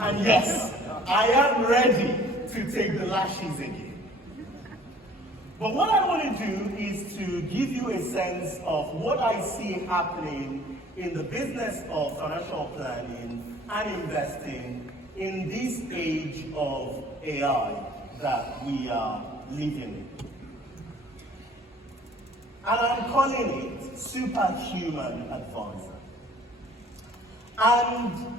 And yes, I am ready to take the lashes again. But what I want to do is to give you a sense of what I see happening in the business of financial planning and investing in this age of AI that we are living in. And I'm calling it Superhuman Advisor. And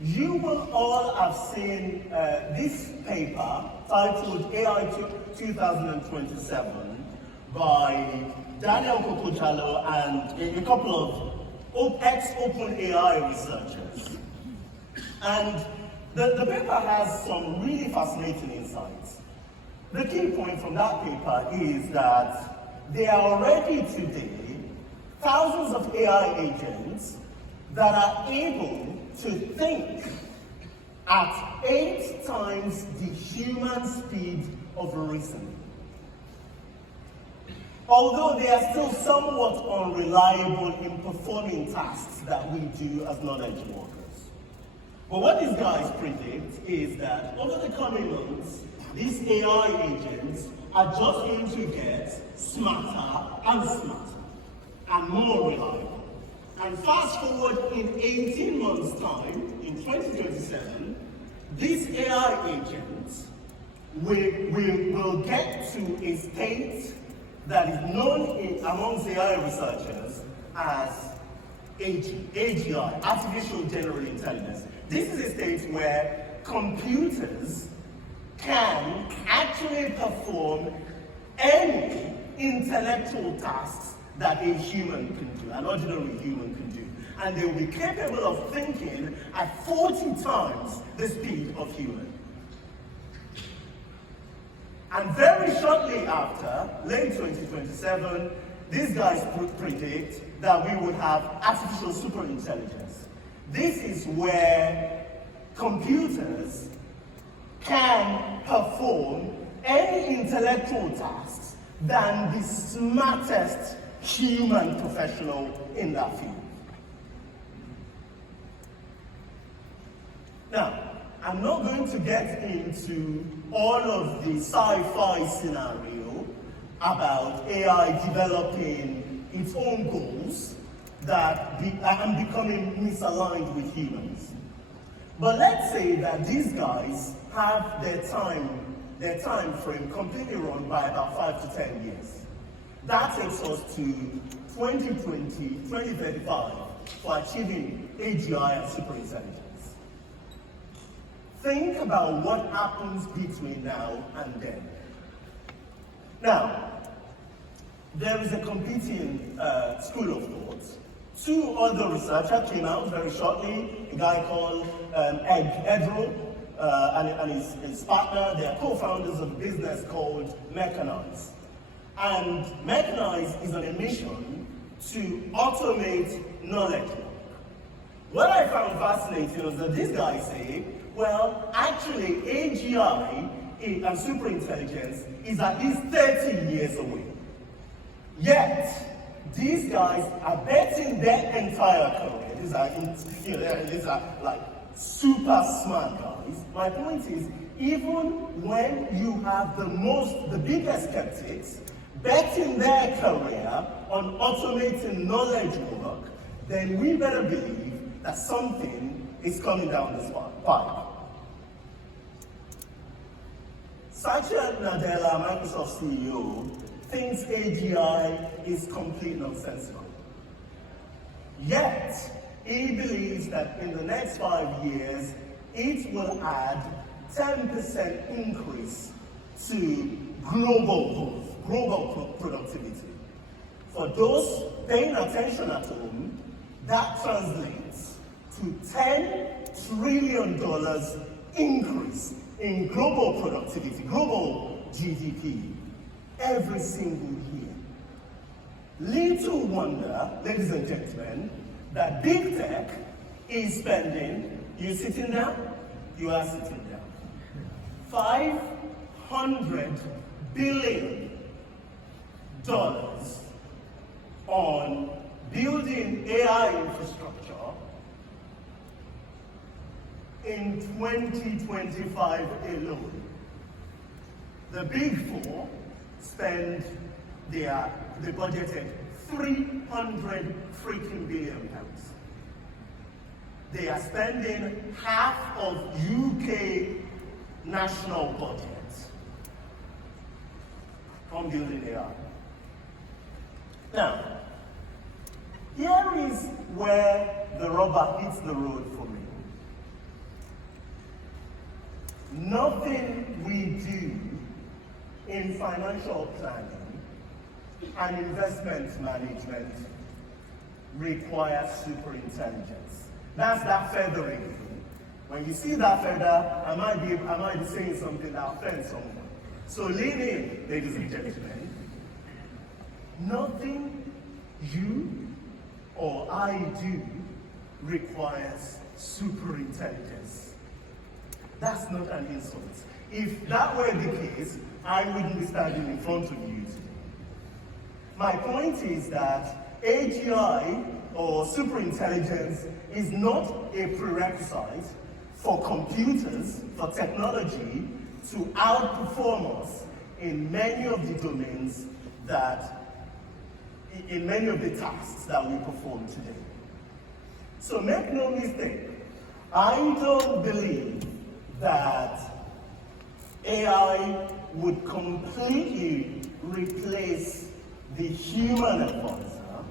you will all have seen this paper titled AI 2027 by Daniel Kokochalo and a couple of ex-OpenAI researchers. And the paper has some really fascinating insights. The key point from that paper is that there are already today thousands of AI agents that are able to think at 8 times the human speed of reasoning. Although they are still somewhat unreliable in performing tasks that we do as knowledge workers. But what these guys predict is that over the coming months, these AI agents are just going to get smarter and smarter and more reliable. And fast forward in 18 months' time, in 2027, these AI agents will get to a state that is known amongst AI researchers as AGI, Artificial General Intelligence. This is a state where computers can actually perform any intellectual tasks that a human can do, an ordinary human can do. And they will be capable of thinking at 40 times the speed of human. And very shortly after, late 2027, these guys predict that we will have artificial superintelligence. This is where computers can perform any intellectual tasks than the smartest human professional in that field. Now, I'm not going to get into all of the sci-fi scenario about AI developing its own goals and becoming misaligned with humans. But let's say that these guys have their time frame completely run by about 5 to 10 years. That takes us to 2020, 2035 for achieving AGI and superintelligence. Think about what happens between now and then. Now, there is a competing school of thought. 2 other researchers came out very shortly, a guy called Ed Edro and his partner. They are co-founders of a business called Mechanize. And Mechanize is on a mission to automate knowledge work. What I found fascinating was that these guys say, well, actually, AGI and superintelligence is at least 30 years away. Yet, these guys are betting their entire career. These are like super smart guys. My point is, even when you have the biggest skeptics betting their career on automating knowledge work, then we better believe that something is coming down this pipe. Satya Nadella, Microsoft CEO, thinks AGI is complete nonsensical. Yet, he believes that in the next 5 years, it will add 10% increase to global growth, global productivity. For those paying attention at home, that translates to $10 trillion increase in global productivity, global GDP, every single year. Little wonder, ladies and gentlemen, that big tech is spending, you sitting down? You are sitting down. $500 billion on building AI infrastructure in 2025 alone. The Big Four they budgeted 300 freaking billion pounds. They are spending half of UK national budget on building AI. Now, here is where the rubber hits the road for me. Nothing we do in financial planning and investment management requires superintelligence. That's that feathering thing. When you see that feather, I might be saying something that offends someone. So lean in, ladies and gentlemen. Nothing you or I do requires superintelligence. That's not an insult. If that were the case, I wouldn't be standing in front of you today. My point is that AGI or superintelligence is not a prerequisite for computers, for technology to outperform us in many of the domains in many of the tasks that we perform today. So make no mistake, I don't believe that AI would completely replace the human advisor,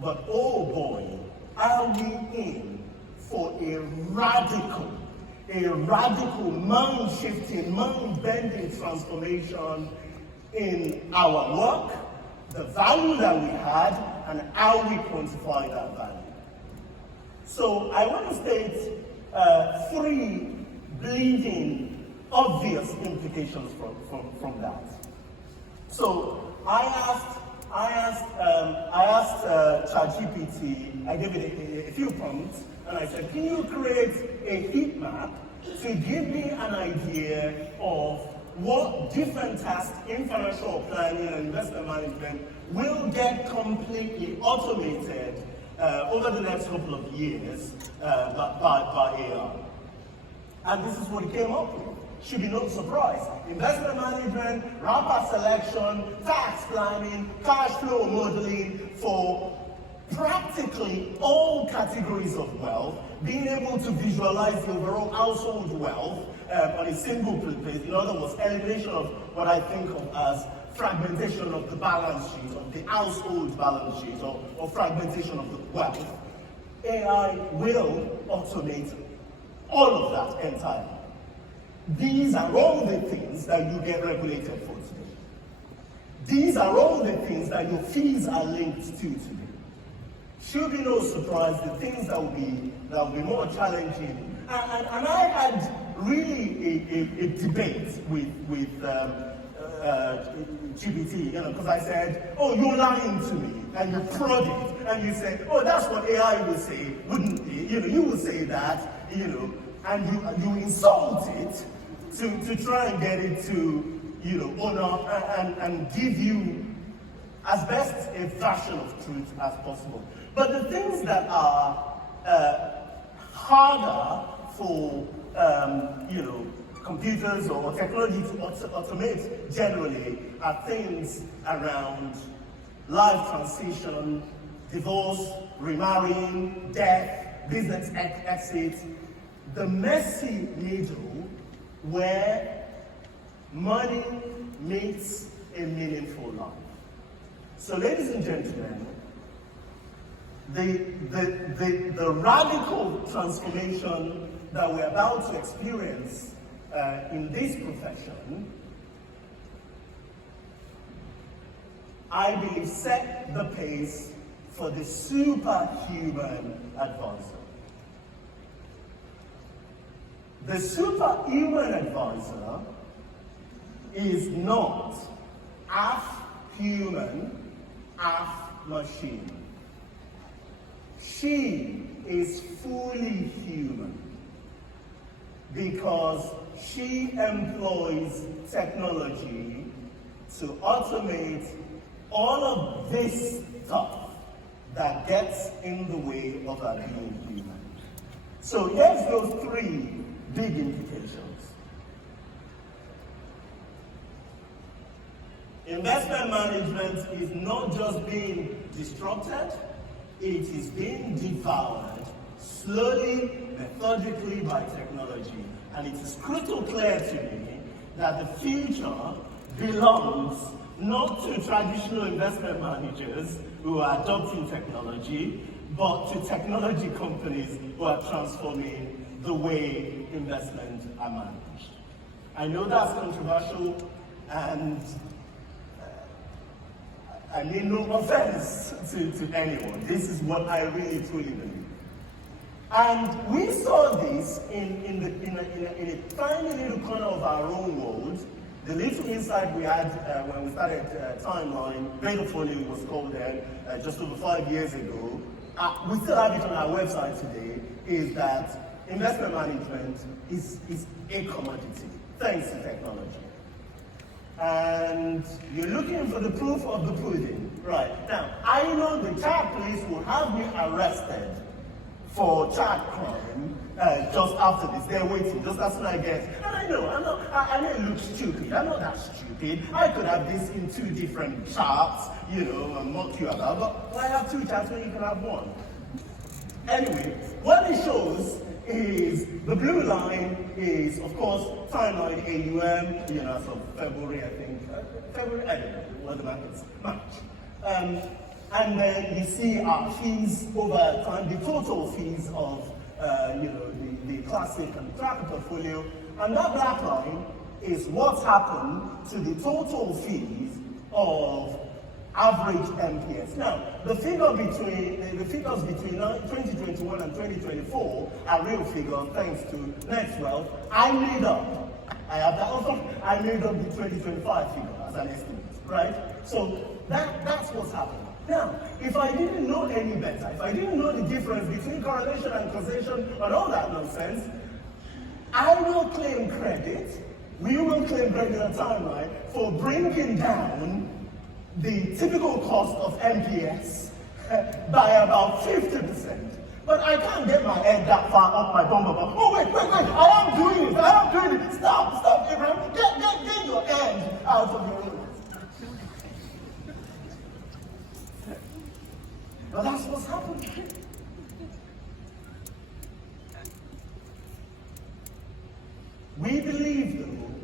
but oh boy, are we in for a radical, mind-shifting, mind-bending transformation in our work, the value that we had, and how we quantify that value. So I want to state three bleeding, obvious implications from that. So I asked ChatGPT, I gave it a few prompts, and I said, can you create a heat map to give me an idea of what different tasks in financial planning and investment management will get completely automated over the next couple of years by AI. And this is what it came up with. Should be no surprise. Investment management, wrapper selection, tax planning, cash flow modeling for practically all categories of wealth, being able to visualize the overall household wealth on a single place. In other words, elimination of what I think of as fragmentation of the balance sheet, of the household balance sheet, or fragmentation of the wealth. AI will automate all of that entirely. These are all the things that you get regulated for today. These are all the things that your fees are linked to today. Should be no surprise, the things that will be more challenging. And I had really a debate with GPT, because I said, oh, you're lying to me, and you prod it, and you said, oh, that's what AI will say, wouldn't it? You will say that, and you insult it to try and get it to, own up and give you as best a version of truth as possible. But the things that are harder for, computers or technology to automate generally are things around life transition, divorce, remarrying, death, business exit, the messy middle where money meets a meaningful life. So ladies and gentlemen, the radical transformation that we're about to experience in this profession, I believe set the pace for the superhuman advisor. The superhuman advisor is not half human, half machine. She is fully human because she employs technology to automate all of this stuff that gets in the way of her being human. So here's those three big implications. Investment management is not just being disrupted, it is being devoured slowly, methodically by technology. And it is crystal clear to me that the future belongs not to traditional investment managers who are adopting technology, but to technology companies who are transforming the way investments are managed. I know that's controversial, and I mean no offense to anyone. This is what I really truly believe. And we saw this in a tiny little corner of our own world. The little insight we had when we started Timeline, Betafolio was called then, just over 5 years ago. We still have it on our website today, is that investment management is a commodity, thanks to technology. And you're looking for the proof of the pudding. Right. Now, I know the child police will have me arrested for child crime just after this. They're waiting, just as soon as I get. And I know it looks stupid. I'm not that stupid. I could have this in two different charts, and mock you about, but why have two charts when you can have one? Anyway, what it shows is the blue line is, of course, Timeline AUM, as of February, I think. February, I don't know what the market's, March. And then you see our fees over time, the total fees of the classic and tracker portfolio. And that black line is what's happened to the total fees of average MPS. Now, the figures between 2021 and 2024 are real figures thanks to NextWealth. I made up the 2025 figure as an estimate, right? So that's what's happening. Now, if I didn't know any better, if I didn't know the difference between correlation and causation and all that nonsense, I will claim credit, we will claim credit at Timeline for bringing down the typical cost of MPS by about 50%. But I can't get my head that far up my bum. Oh, wait, I am doing it. Stop, Abraham. Get your head out of your room. But that's what's happening. We believe, though,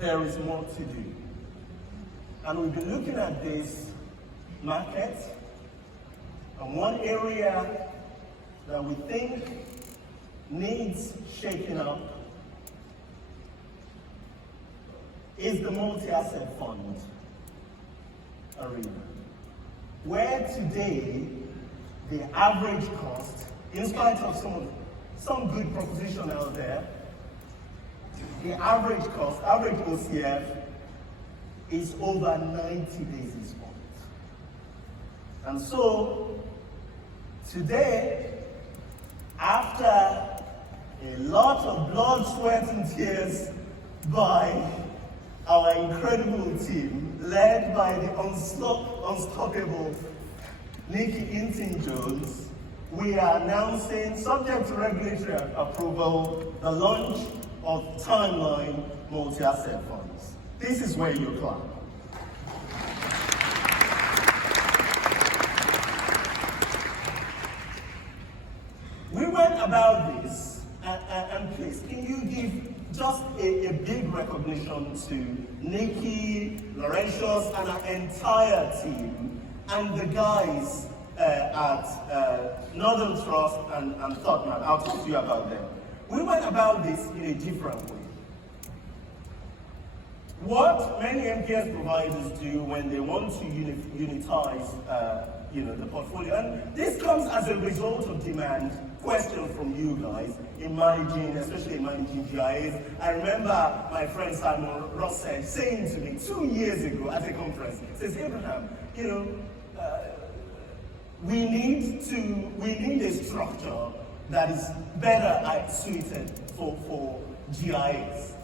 there is more to do. And we've been looking at this market, and one area that we think needs shaking up is the multi-asset fund arena, where today the average cost, in spite of some good proposition out there, the average cost, average OCF, is over 90 basis points. And so, today, after a lot of blood, sweat, and tears by our incredible team, led by the unstoppable Nikki Inting-Jones, we are announcing, subject to regulatory approval, the launch of Timeline multi-asset funds. This is where you clap. We went about this, and please, can you give just a big recognition to Nikki, Laurentius, and our entire team, and the guys at Northern Trust and Thoughtman. I'll talk to you about them. We went about this in a different way. What many MPS providers do when they want to unitize the portfolio, and this comes as a result of demand question from you guys in managing, especially in managing GIAs. I remember my friend Simon Ross saying to me 2 years ago at a conference, says, Abraham, we need a structure that is better suited for GIAs.